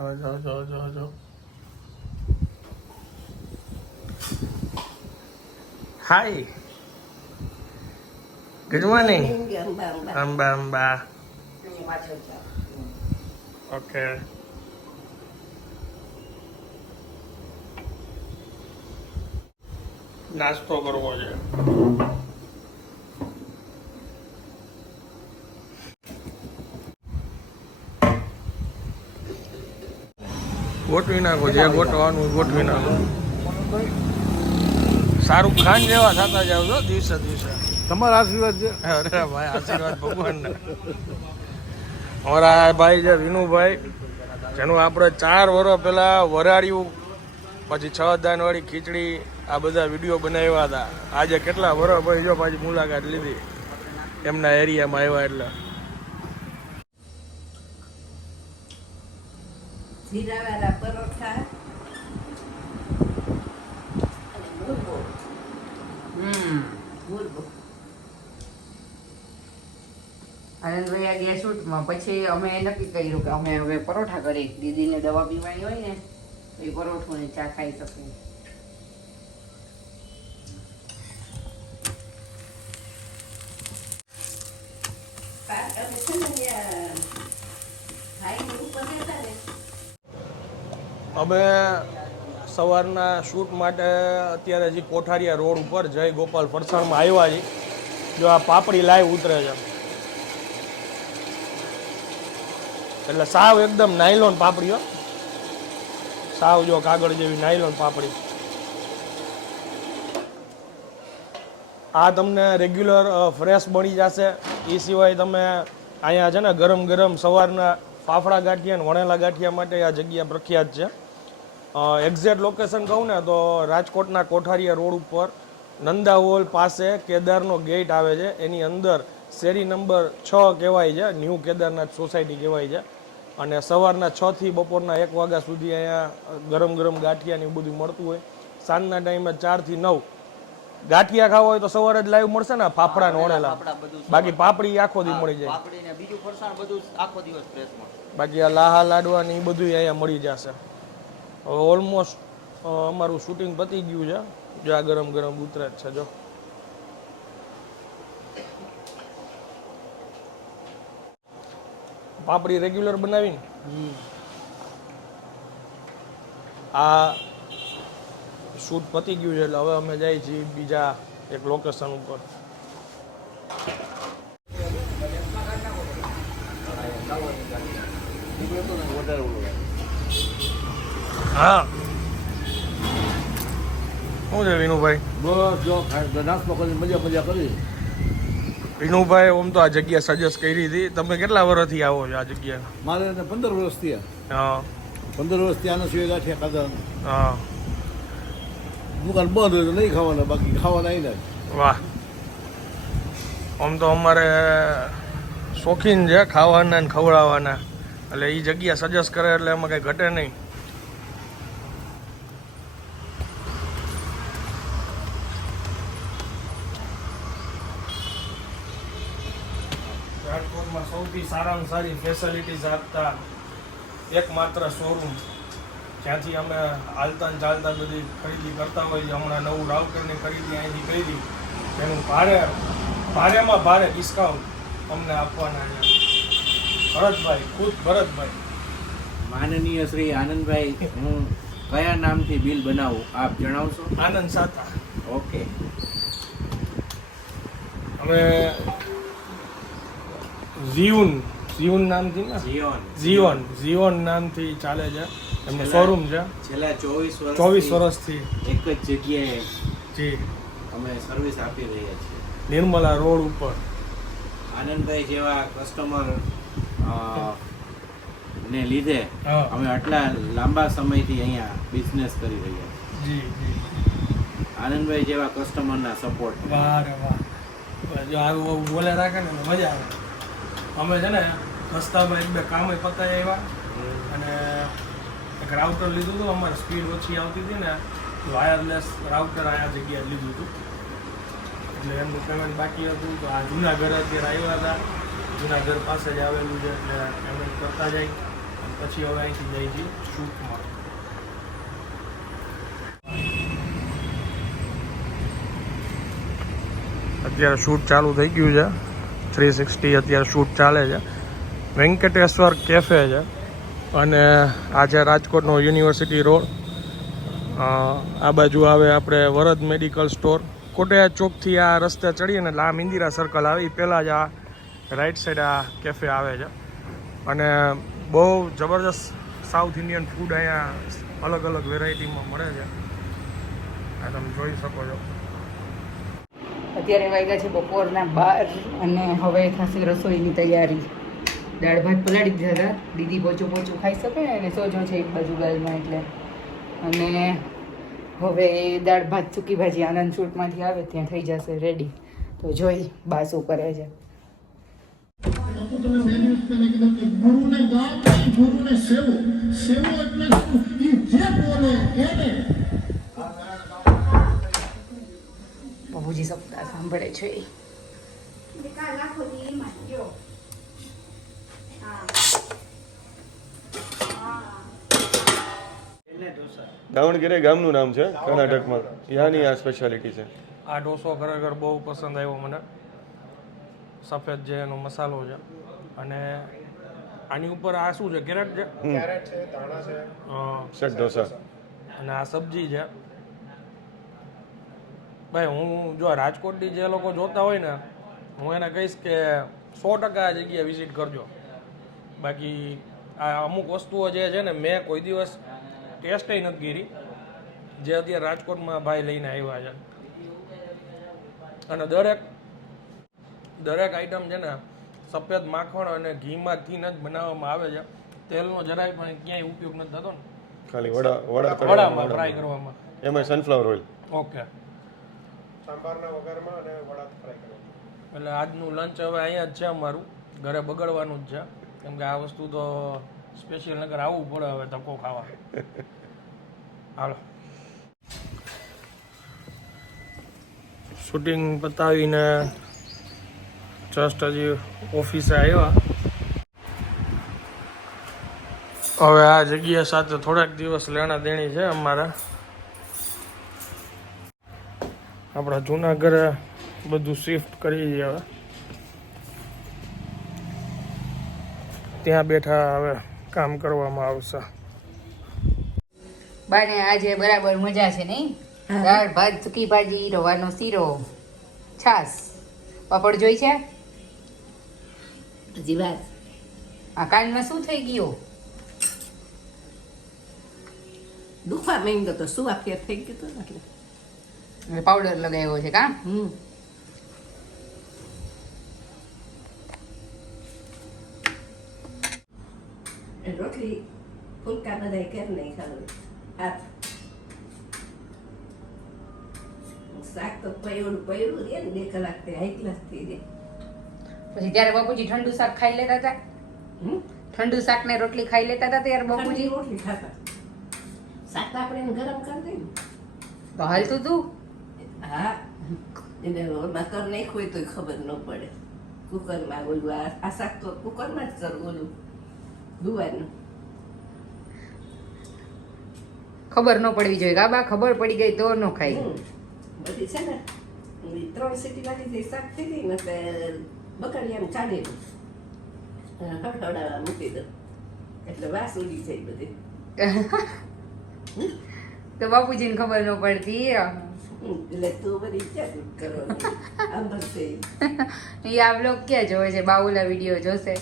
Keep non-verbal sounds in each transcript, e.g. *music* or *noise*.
જાઓ જાઓ જાઓ જાઓ જાઓ hi good morning Amba Amba okay નાસ્તો કરવો છે. ગોઠવી નાખો જે ગોઠવાનું ગોઠવી નાખો. શાહરુખ ખાન જેવા થતા જાવ છો દિવસે દિવસે. તમારા આશીર્વાદ છે? અરે ભાઈ આશીર્વાદ ભગવાનના. અમારા ભાઈ છે વિનુભાઈ. જેનું આપણે ચાર વર્ષ પહેલા વરાળ્યું પછી છ દાન વાળી ખીચડી આ બધા વીડિયો બનાવ્યા હતા. આજે કેટલા વર્ષ પછી જો પાછી મુલાકાત લીધી. એમના એરિયામાં આવ્યા એટલે. જીરાવાળા પરોઠા. અને મુરબો મુરબો આનંદભાઈ આ ગયા શૂટમાં પછી અમે નક્કી કર્યું કે અમે હવે પરોઠા કરી. દીદીને દવા પીવાની હોય ને એ પરોઠું ને ચા ખાઈ શકે પાક અમે છે ને ત્યાં ભાઈને ઉપર રહેતા ને અમે સવારના શૂટ માટે અત્યારે હજી કોઠારિયા રોડ ઉપર જય ગોપાલ ફરસાણમાં આવ્યા છીએ. જો આ પાપડી લાઈવ ઉતરે છે. એટલે સાવ એકદમ નાયલોન પાપડી હો. સાવ જો કાગળ જેવી નાયલોન પાપડી. આ તમને રેગ્યુલર ફ્રેશ બની જશે. એ સિવાય તમે અહીંયા છે ને ગરમ ગરમ સવારના ફાફડા ગાંઠિયા અને વણેલા ગાંઠિયા માટે આ જગ્યા પ્રખ્યાત છે. એક્ઝેક્ટ લોકેશન કહું ને તો રાજકોટના કોઠારિયા રોડ ઉપર નંદા હોલ પાસે કેદારનો ગેટ આવે છે. એની અંદર શેરી નંબર છ કહેવાય છે ન્યૂ કેદારનાથ સોસાયટી કહેવાય છે. અને સવારના છથી બપોરના એક વાગ્યા સુધી અહીંયા ગરમ ગરમ ગાંઠિયા ને એવું બધું મળતું હોય. સાંજના ટાઈમે ચારથી નવ. ગાંઠિયા ખાવા હોય તો સવારે જ લાઈવ મળશે ને ફાફડા ઓળેલા બાકી પાપડી આખો દી મળી જાય. બીજું ફરસાણ બધું આખો દિવસ બાકી આ લાહા લાડવા ને એ બધું અહીંયા મળી જશે. હવે ઓલમોસ્ટ અમારું શૂટિંગ પતી ગયું છે. જો આ ગરમ ગરમ ઉતરે જ છે જો. પાપડી રેગ્યુલર બનાવીને? આ શૂટ પતી ગયું છે એટલે હવે અમે જઈએ છીએ બીજા એક લોકેશન ઉપર. હા. શું છે વિનુભાઈ? બસ જો નાસ્તો કરી મજા મજા કરી. વિનુભાઈ ઓમ તો આ જગ્યા સજેસ્ટ કરી હતી. તમે કેટલા વર્ષથી આવો છો આ જગ્યા? મારે પંદર વર્ષ થયા. હા. પંદર વર્ષ ત્યાંના સિવાય ગાંઠિયા ખાધા હા. દુકાન બંધ હોય તો નહીં ખાવાના બાકી ખાવાના આવી વાહ. આમ તો અમારે શોખીન છે ખાવાના ને ખવડાવવાના. એટલે એ જગ્યા સજેસ્ટ કરે એટલે એમાં કંઈ ઘટે નહીં. સૌથી સારામાં સારી ફેસિલિટીઝ આપતા એકમાત્ર શોરૂમ જ્યાંથી અમે હાલતા ચાલતા બધી ખરીદી કરતા હોઈએ છે હમણાં નવું રાવકરની ખરીદી અહીંથી કરી. તેનું ભારે ભારેમાં ભારે ડિસ્કાઉન્ટ અમને આપવાના ભરતભાઈ ખુદ ભરતભાઈ. માનનીય શ્રી આનંદભાઈ હું કયા નામથી બિલ બનાવું આપ જણાવશો? આનંદ સાતા. ઓકે. અમે ઝીવન ઝિયુન નામથી ને? ઝિયોન જીવન. જીવન નામથી ચાલે છે. એમનો શોરૂમ છે. છેલ્લા ચોવીસ વર્ષ ચોવીસ વર્ષથી. એક જ જગ્યાએ જી. અમે સર્વિસ આપી રહ્યા છીએ. નિર્મલા રોડ ઉપર. આનંદભાઈ જેવા કસ્ટમર ને લીધે અમે આટલા લાંબા સમયથી અહીંયા બિઝનેસ કરી રહ્યા છીએ. આનંદભાઈ જેવા કસ્ટમરના સપોર્ટ વાહ વાહ. જો આવું બોલે રાખે ને મજા આવે. અમે છે ને રસ્તામાં એક બે કામે પતાવી આવ્યા. અને એક રાઉટર લીધું હતું અમારે સ્પીડ ઓછી આવતી હતી ને વાયરલેસ રાઉટર આ જગ્યાએ લીધું હતું. એટલે એમનું પેમેન્ટ બાકી હતું. તો આ જૂના ઘરે અત્યારે આવ્યા હતા. જૂના ઘર પાસે જ આવેલું છે એટલે પેમેન્ટ કરતા જાય. અને પછી હવે અહીંથી જઈ છીએ શૂટમાં અત્યારે શૂટ ચાલુ થઈ ગયું છે. થ્રી સિક્સટી અત્યારે શૂટ ચાલે છે. વેંકટેશ્વર કેફે છે અને આજે રાજકોટનો યુનિવર્સિટી રોડ આ બાજુ આવે આપણે વરદ મેડિકલ સ્ટોર કોટેયા ચોકથી આ રસ્તે ચડીએ આમ ઇન્દિરા સર્કલ આવે. એ પહેલાં જ આ રાઈટ સાઈડ આ કેફે આવે છે. અને બહુ જબરદસ્ત સાઉથ ઇન્ડિયન ફૂડ અહીંયા અલગ અલગ વેરાયટીમાં મળે છે. આ તમે જોઈ શકો છો. અત્યારે વાગ્યા છે બપોરના બાર અને હવે થશે રસોઈની તૈયારી. દાળ ભાત પલાળી દીધા હતા. દીદી પોચું પોચું ખાઈ શકે અને સોજો છે એક બાજુ ગાલમાં એટલે. અને હવે દાળ ભાત સૂકી ભાજી આનંદ શૂટમાંથી આવે, ત્યાં થઈ જશે રેડી તો જોઈ બા શું કરે છે. ગુરુને સેવો સેવો એટલે શું? જે બોલે એને બાબુજી સપ્તાહ સાંભળે છે દાવણગીરે ગામનું નામ છે કર્ણાટકમાં. ત્યાંની આ સ્પેશિયાલિટી છે? આ ઢોસો ખરેખર બહુ પસંદ આવ્યો મને. સફેદ જે એનો મસાલો છે. અને આની ઉપર આ શું છે? કેરેટ છે. હા. સેટ ઢોસા. અને આ સબ્જી છે. ભાઈ હું જો રાજકોટની જે લોકો જોતા હોય ને હું એને કહીશ કે સો ટકા આ જગ્યાએ વિઝિટ કરજો. બાકી આ અમુક વસ્તુઓ જે છે ને મેં કોઈ દિવસ ટેસ્ટય નથી કરી જે અત્યારે રાજકોટમાં ભાઈ લઈને આવ્યા છે. અને દરેક દરેક આઈટમ છે ને સફેદ માખણ અને ઘીમાં ઘીને જ બનાવવામાં આવે છે. તેલનો જરાય પણ ક્યાંય ઉપયોગ નથી થતો ને. ખાલી વડા વડા વડામાં ફ્રાય કરવામાં. એમાં સનફ્લાવર ઓઇલ ઓકે એટલે આજનું લંચ હવે અહીંયા જ છે અમારું. ઘરે બગડવાનું જ છે. કેમ કે આ વસ્તુ તો સ્પેશિયલ નગર આવવું પડે હવે ધક્કો ખાવા. હાલો. શૂટિંગ પતાવીને જસ્ટ હજી ઓફિસે આવ્યા. હવે આ જગ્યા સાથે થોડાક દિવસ લેણા દેણી છે અમારા. આપણા જૂના ઘરે બધું શિફ્ટ કરી દઈએ હવે. ત્યાં બેઠા હવે કામ કરવામાં આવશે. બાને આજે બરાબર મજા છે નહીં? દાળ ભાત સૂકી ભાજી રવાનો શીરો છાસ પાપડ જોઈ છે? હજી વાત. આ કાનમાં શું થઈ ગયું? દુખવા મેં તો શું આ ફેર થઈ ગયું હતું પાવડર લગાવ્યો છે કા? હમ. રોટલી ફૂલકા બધા કેમ નહીં ખાવું. હાથ શાક તો રે ને બે કલાક તે હાઈ ક્લાસ થઈ જાય પછી ત્યારે બાપુજી ઠંડુ શાક ખાઈ લેતા હતા? હમ? ઠંડુ શાક ને રોટલી ખાઈ લેતા હતા ત્યારે બાપુજી? રોટલી ખાતા. શાક તો આપણે ગરમ કરી દઈએ ને. તો હાલતું તું? હા. એને રોલમાં કર નાખ્યું હોય તોય ખબર ન પડે. કુકરમાં ઓલું આ આ શાક તો કુકરમાં જ કરું ઓલું દુવાનું ખબર ન પડવી જોઈએ. ગાબા ખબર પડી ગઈ તો ન ખાય. હમ. બધી છે ને ત્રણ સીટી લાગી જે શાક થઈ ગઈ ને તો બકડી આમ કાઢી દઉં હળહળાવા મૂકી દઉં. એટલે વાસ ઉડી જાય બધી. *laughs* તો બાપુજીને ખબર ન પડતી *laughs* એ આ બ્લોગ ક્યાં જોવે છે? બાઉલા વીડિયો જોશે.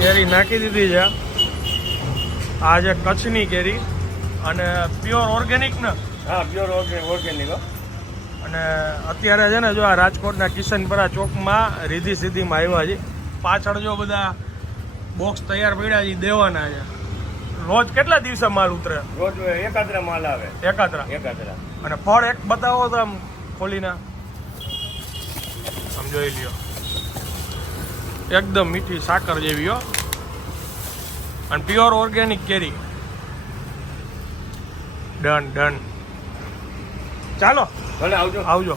કેરી નાખી દીધી છે. આ છે કચ્છની કેરી અને પ્યોર ઓર્ગેનિક ને. હા પ્યોર ઓર્ગેનિક અને અત્યારે છે ને જો આ રાજકોટના કિશનપરા ચોકમાં રીધી સીધીમાં આવ્યા છે. પાછળ જો બધા બોક્સ તૈયાર પડ્યા છે દેવાના છે. રોજ કેટલા દિવસે માલ ઉતરે? રોજ એકાદરા માલ આવે. એકાદરા? એકાદરા. અને ફળ એક બતાવો તો આમ ખોલીને. આમ જોઈ લ્યો. એકદમ મીઠી સાકર જેવી હો. અને પ્યોર ઓર્ગેનિક કેરી. Done done. ચાલો ભલે આવજો. આવજો.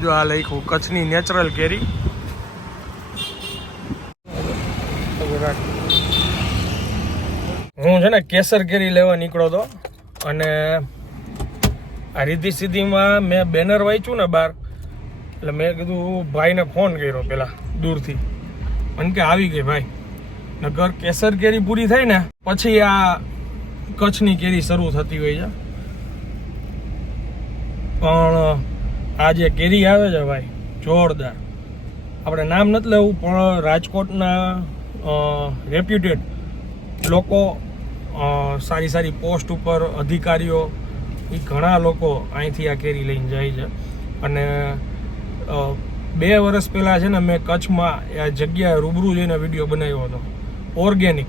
જો આ લખ્યું કચ્છની નેચરલ કેરી. હું છે ને કેસર કેરી લેવા નીકળ્યો હતો અને આ રીધી સીધીમાં મેં બેનર વાંચ્યું ને બહાર એટલે મેં કીધું ભાઈને ફોન કર્યો પેલા દૂરથી. મને કે આવી ગઈ ભાઈ. નગર કેસર કેરી પૂરી થાય ને પછી આ કચ્છની કેરી શરૂ થતી હોય છે. પણ આ જે કેરી આવે છે ભાઈ, જોરદાર. આપણે નામ નથી લેવું, પણ રાજકોટના રેપ્યુટેડ લોકો સારી સારી પોસ્ટ ઉપર અધિકારીઓ એ ઘણા લોકો અહીંથી આ કેરી લઈને જાય છે. અને બે વર્ષ પહેલાં છે ને મેં કચ્છમાં આ જગ્યાએ રૂબરૂ જઈને વીડિયો બનાવ્યો હતો. ઓર્ગેનિક.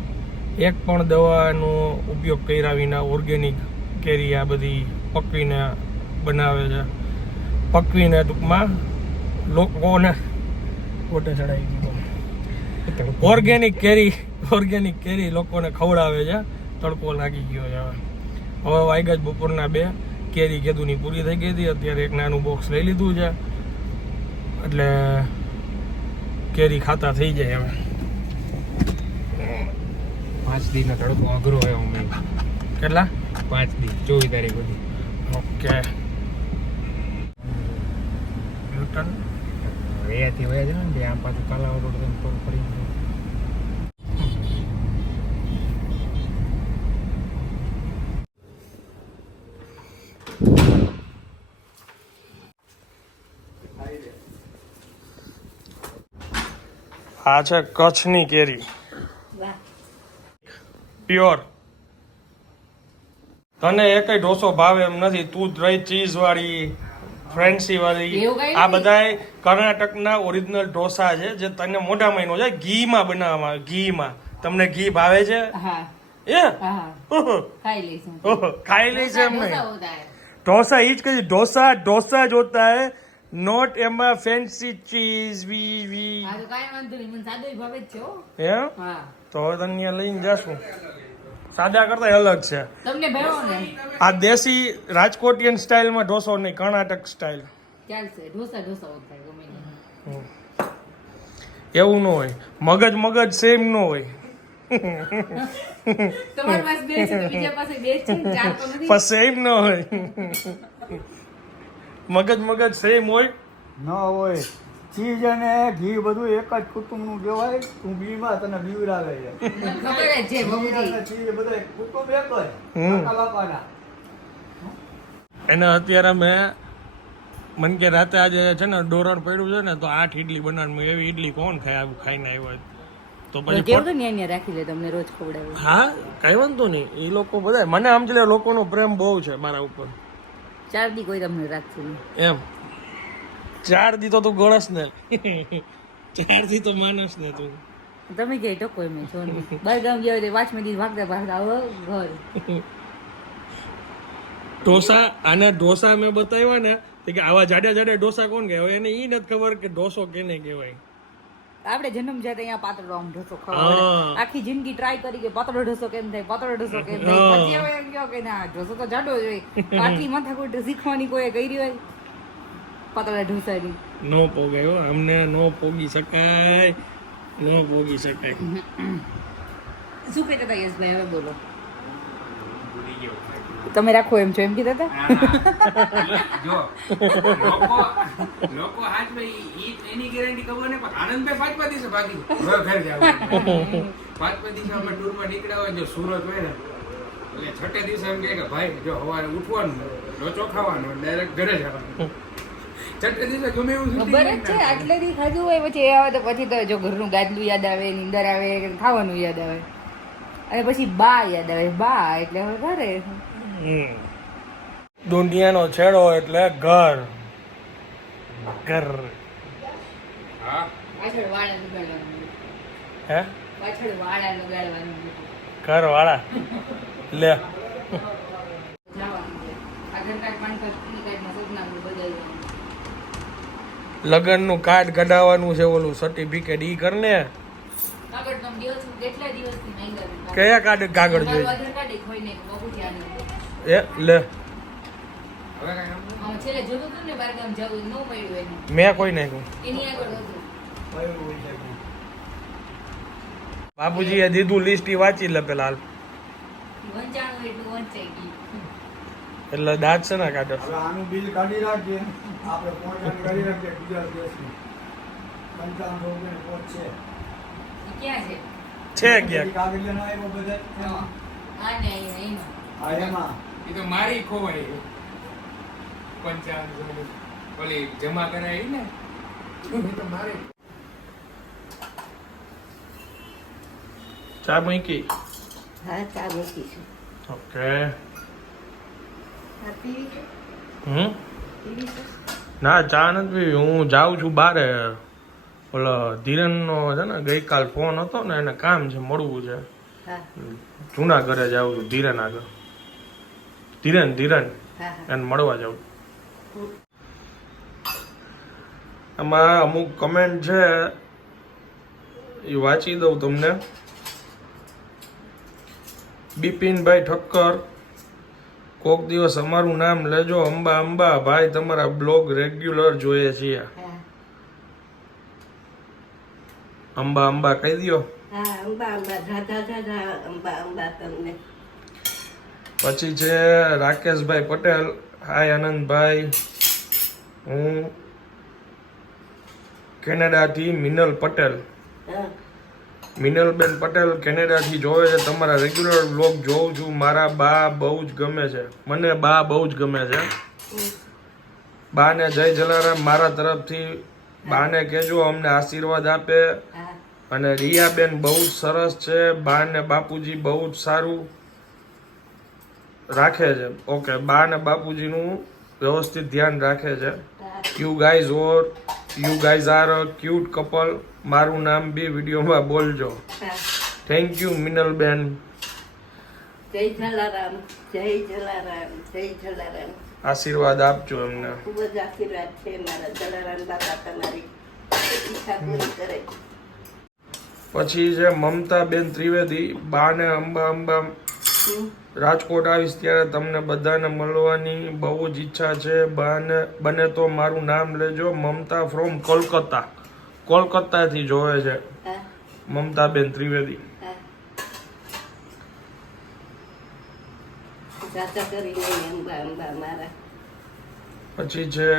એક પણ દવાનો ઉપયોગ કર્યા વિના ઓર્ગેનિક કેરી આ બધી પકવીને બનાવે છે. પકવીને ટૂંકમાં લોકોને ગોટે ચડાવી દીધો. ઓર્ગેનિક કેરી ઓર્ગેનિક કેરી લોકોને ખવડાવે છે. તડકો લાગી ગયો છે. હવે હવે વાગ્યા જ બપોરના બે. કેરી કેદુની પૂરી થઈ ગઈ હતી. અત્યારે એક નાનું બોક્સ લઈ લીધું છે. એટલે કેરી ખાતા થઈ જાય હવે પાંચ દિનનો તડકો અઘરો હોય અમે. કેટલા? પાંચ દી ચોવીસ તારીખ સુધી. ઓકે. ન્યૂટન અહીંયાથી વયા છે ને આમ પાછું કાલાવડ રોડ આ છે કચ્છની કેરી. પ્યોર તને એક ઢોસો ભાવે એમ નથી તું રહી ચીઝ વાળી ફ્રેન્સી વાળી આ બધા બધાય કર્ણાટકના ઓરિજિનલ ઢોસા છે જે તને મોઢામાં નો છે ઘીમાં બનાવવામાં આવે ઘીમાં. તમને ઘી ભાવે છે? એ ખાઈ લઈશું ખાઈ એમ નહીં. ઢોસા ઈ જ કહે ઢોસા ઢોસા જોતા હે નોટ એમાં ફેન્સી ચીઝ વી વી હા તો કાંઈ વાંધો નહીં. મને સાદો ભાવે જ છે હો. એમ હા. તો હવે તને લઈને જાશું. સાદા કરતા અલગ છે. તમને ભાવો ને? આ દેશી રાજકોટિયન સ્ટાઇલમાં ઢોસો નહીં કર્ણાટક સ્ટાઇલ. ચાલશે. ઢોસા ઢોસા ગમે એવું ન હોય. મગજ મગજ સેમ ન હોય. *laughs* તમારી પાસે બે છે બીજા પાસે બે છે ચાર તો નથી. પણ સેમ ન હોય. મગજ મગજ સેમ હોય? ન હોય. ચીજ અને ઘી બધું એક જ કુટુંબનું કહેવાય. તું બીમાં તને બીવરાવે છે. ચીજ બધા કુટુંબ એક જ. બાપાના એને અત્યારે મેં મન કે રાતે આજે છે ને ડોરણ પડ્યું છે ને તો આઠ ઇડલી બનાવવાનું એવી ઇડલી કોણ ખાય આવું ખાઈને આવ્યો હોય? તો પછી કેવું રાખી લે તમને રોજ ખવડાવે હા કઈ વાંધો નહીં એ લોકો બધા મને આમ લોકોનો પ્રેમ બહુ છે મારા ઉપર. ચાર દી કોઈ તમને રાખશે એમ. ચાર દી તો તું ગણસ ને. ચાર દી તો માનસ ને તું. તમે જઈ તો કોઈ એમ છો ને બાર ગામ ગયા હોય તો પાંચમી દી ભાગતા ભાગતા આવો ઘર. ઢોસા આના ઢોસા મેં બતાવ્યા ને કે આવા જાડે જાડે ઢોસા કોણ કહેવાય? એને ઈ નથી ખબર કે ઢોસો કેને કહેવાય. આપણે જન્મ જાતે અહીંયા પાતળો આમ ઢોસો હા. આખી જિંદગી ટ્રાય કરી કે પાતળો ઢોસો કેમ થાય પાતળો ઢોસો કેમ થાય. પછી હવે એમ કહો કે ના ઢોસો તો જાડો જ હોય. આટલી માથાકૂટ શીખવાની કોઈ કરી હોય? પાતળા ઢોસાની. નો પોગાયો અમને નો પોગી શકાય નો પોગી શકાય. શું કહેતા હતા યશભાઈ હવે બોલો. તમે રાખો એમ છો એમ કીધા હતા જો. લોકો લોકો હાથ ભાઈ ઈ એની ગેરંટી ખબર ને પણ આનંદભાઈ પાંચ દિવસે ભાગી ઘર ઘર જાવ પાંચમા દિવસે અમે ટૂરમાં નીકળ્યા હોય જો સુરત હોય ને એટલે છઠ્ઠા દિવસે એમ કહે કે ભાઈ જો સવારે ઉઠવાનું લોચો ખાવાનો ડાયરેક્ટ ઘરે જવાનું છઠ્ઠા દિવસે ગમે એવું ખબર જ છે આટલે દી ખાધું હોય પછી એ આવે તો પછી તો જો ઘરનું ગાદલું યાદ આવે નીંદર આવે કે ખાવાનું યાદ આવે. અને પછી બા યાદ આવે. બા એટલે હવે ઘરે. દુનિયાનો છેડો એટલે ઘર. ઘર. હા? પાછળ વાળા લગાડવાનું. હે? પાછળ વાળા લગાડવાનું. ઘર વાળા લે લગનનું કાર્ડ કઢાવવાનું છે ઓલું સર્ટિફિકેટ ઈ કરને. ને કેટલા દિવસ કેટલા દિવસથી માંગ્યા હતા? કયા કાઢ કાગળ જોઈએ? એ એ લે. મેં કોઈ નાખ્યું બાપુજી? બાપુજીએ દીધું લિસ્ટ ઈ વાંચી લે પેલા હાલ. એટલું દાંત છે ને કાઢે. આનું બિલ કાઢી રાખીએ. આપણે કાઢી રાખીએ બીજા દેશનું. પંચાવન રૂપિયાની છે. ક્યાં છે? છે ક્યાંક? એ તો મારી ખોવાઈ. પંચાવન ઓલી જમા કરાવી ને. તો મારી. ચા મૂકી? હા ચા ઓકે. છે? હમ? ના ચા નથી હું જાઉં છું બારે. ઓલો ધીરનનો છે ને ગઈકાલ ફોન હતો ને એને કામ છે મળવું છે. હા. જૂના ઘરે જાઉં છું ધીરન આગળ. ધીરન ધીરન. એને મળવા જાઉં આમાં અમુક કમેન્ટ છે એ વાંચી દઉં તમને. બિપિનભાઈ ઠક્કર કોક દિવસ અમારું નામ લેજો અંબા અંબા ભાઈ તમારા બ્લોગ રેગ્યુલર જોઈએ છીએ હા અંબા અંબા કહી દો હા અંબા અંબા દાદા દાદા અંબા અંબા તમને. પછી છે રાકેશભાઈ પટેલ. હાય આનંદભાઈ. હું કેનેડાથી મિનલ પટેલ. મિનલબેન પટેલ કેનેડાથી જોવે છે. તમારા રેગ્યુલર બ્લોગ જોઉં છું. મારા બા બહુ જ ગમે છે. મને બા બહુ જ ગમે છે. બાને જય જલારામ. મારા તરફથી બાને કહેજો અમને આશીર્વાદ આપે. અને રિયાબેન બહુ જ સરસ છે. બા ને બાપુજી બહુ જ સારું રાખે છે. ઓકે બા ને બાપુજીનું વ્યવસ્થિત ધ્યાન રાખે છે. You guys or you guys are a cute couple મારું નામ બી વિડીયોમાં બોલજો. થેન્ક યુ મિનલબેન. જય જલારામ જય જલારામ જય જલારામ. આશીર્વાદ આપજો એમને. ખૂબ જ આશીર્વાદ છે મારા જલારામ બાપા તમારી. ઈચ્છા પૂરી કરે. પછી છે મમતાબેન ત્રિવેદી બા ને અંબા. અંબા રાજકોટ આવીશ ત્યારે તમને બધાને મળવાની બહુ જ ઈચ્છા છે. બાને બને તો મારું નામ લેજો મમતા ફ્રોમ કોલકાતા. કોલકાતાથી જોવે છે મમતાબેન ત્રિવેદી. અંબા મારા પછી છે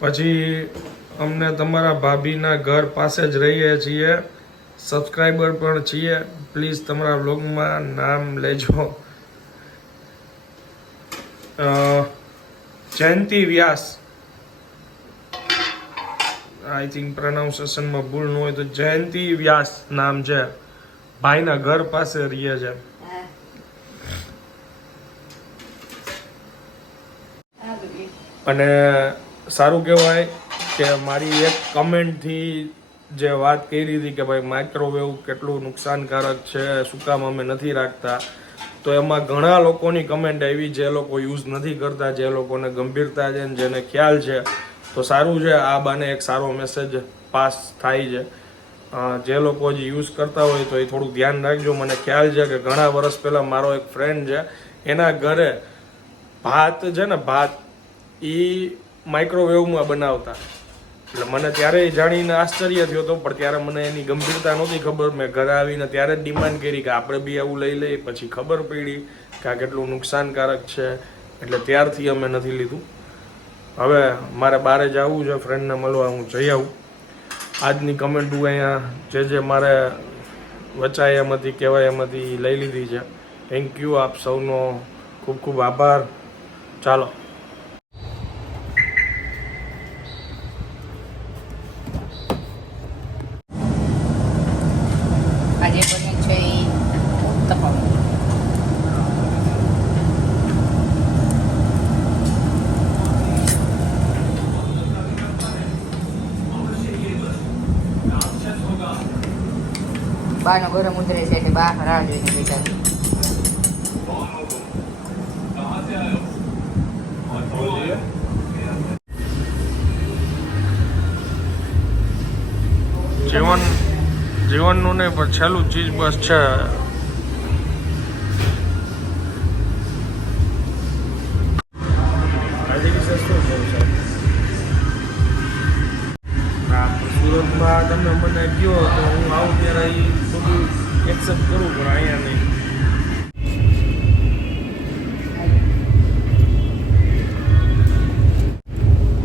પછી અમને તમારા ભાભીના ઘર પાસે જ રહીએ છીએ સબસ્ક્રાઈબર પણ છીએ પ્લીઝ તમારા બ્લોગમાં નામ લેજો. જયંતિ વ્યાસ. આઈ થિંક પ્રોનાઉન્સિએશનમાં ભૂલ ન હોય તો જયંતિ વ્યાસ નામ છે. ભાઈના ઘર પાસે રહીએ છે હા સારું એ. અને સારું કહેવાય કે મારી એક કમેન્ટથી જે વાત કરી હતી કે ભાઈ માઇક્રોવેવ કેટલું નુકસાનકારક છે, શું કામ અમે નથી રાખતા, તો એમાં ઘણા લોકોની કમેન્ટ આવી જે લોકો યુઝ નથી કરતા, જે લોકોને ગંભીરતા છે જેને ખ્યાલ છે, તો સારું છે. આ બાને એક સારો મેસેજ પાસ થાય છે. જે લોકો હજી યુઝ કરતા હોય તો એ થોડુંક ધ્યાન રાખજો. મને ખ્યાલ છે કે ઘણા વર્ષ પહેલાં મારો એક ફ્રેન્ડ છે, એના ઘરે ભાત છે ને, ભાત એ માઇક્રોવેવમાં બનાવતા. એટલે મને ત્યારે જાણીને આશ્ચર્ય થયો હતો પણ ત્યારે મને એની ગંભીરતા નહોતી ખબર. મેં ઘરે આવીને ત્યારે જ ડિમાન્ડ કરી કે આપણે બી આવું લઈ લઈએ. પછી ખબર પડી કે આ કેટલું નુકસાનકારક છે. એટલે ત્યારથી અમે નથી લીધું. હવે મારે બારે જવું છે. ફ્રેન્ડને મળવા હું જઈ આવું. આજની કમેન્ટ હું અહીંયા જે જે મારે વચાય એમાંથી કહેવાય એમાંથી લઈ લીધી છે. થેન્ક યુ આપ સૌનો ખૂબ ખૂબ આભાર. ચાલો. બારનો ગરમ ઉતરે છે એટલે બા રાહ જોઈને બેઠા જીવન જીવનનું નહીં પણ છેલ્લું ચીજ બસ છે. સુરતમાં તમે મને ગયો તો હું આવું ત્યારે એક્સેપ્ટ કરવું પણ અહીંયા નહીં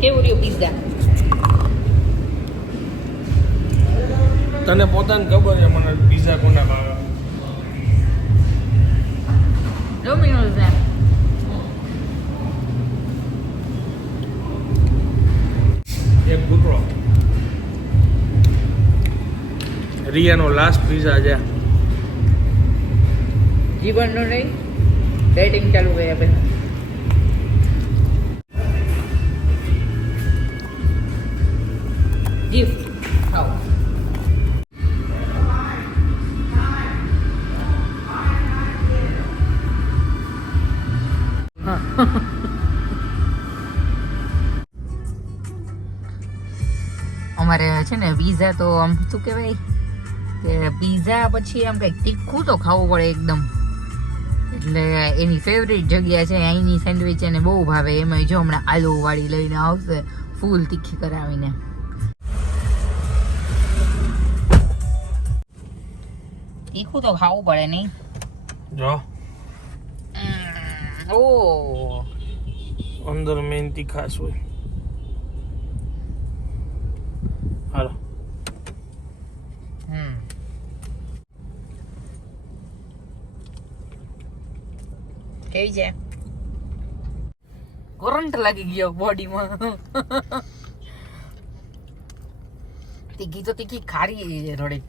કેવું રહ્યું પિઝા તને પોતાને ખબર છે મને પીઝા કોના ભાવે ડોમિનોઝ એક ઘૂંટડો રિયાનો લાસ્ટ પીઝા છે જીવનનું નહીં ડેટિંગ ચાલુ કર્યા પહેલા. અમારે છે ને પીઝા તો આમ શું કહેવાય? કે પીઝા પછી આમ કંઈક તીખું તો ખાવું પડે એકદમ. એટલે એની ફેવરેટ જગ્યા છે અહીંની સેન્ડવિચ એને બહુ ભાવે. એમાં જો હમણાં આલુ વાળી લઈને આવશે ફૂલ તીખી કરાવીને. તીખું તો ખાવું પડે નહીં. જો. ઓ. અંદર મેન તીખાશ હોય હાલો હમ કેવી જાય. કરંટ લાગી ગયો બોડીમાં તીખી તો તીખી ખારી છે થોડી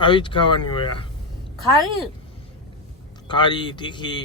આવી જ ખાવાની હોય આ. ખારી? ખારી તીખી.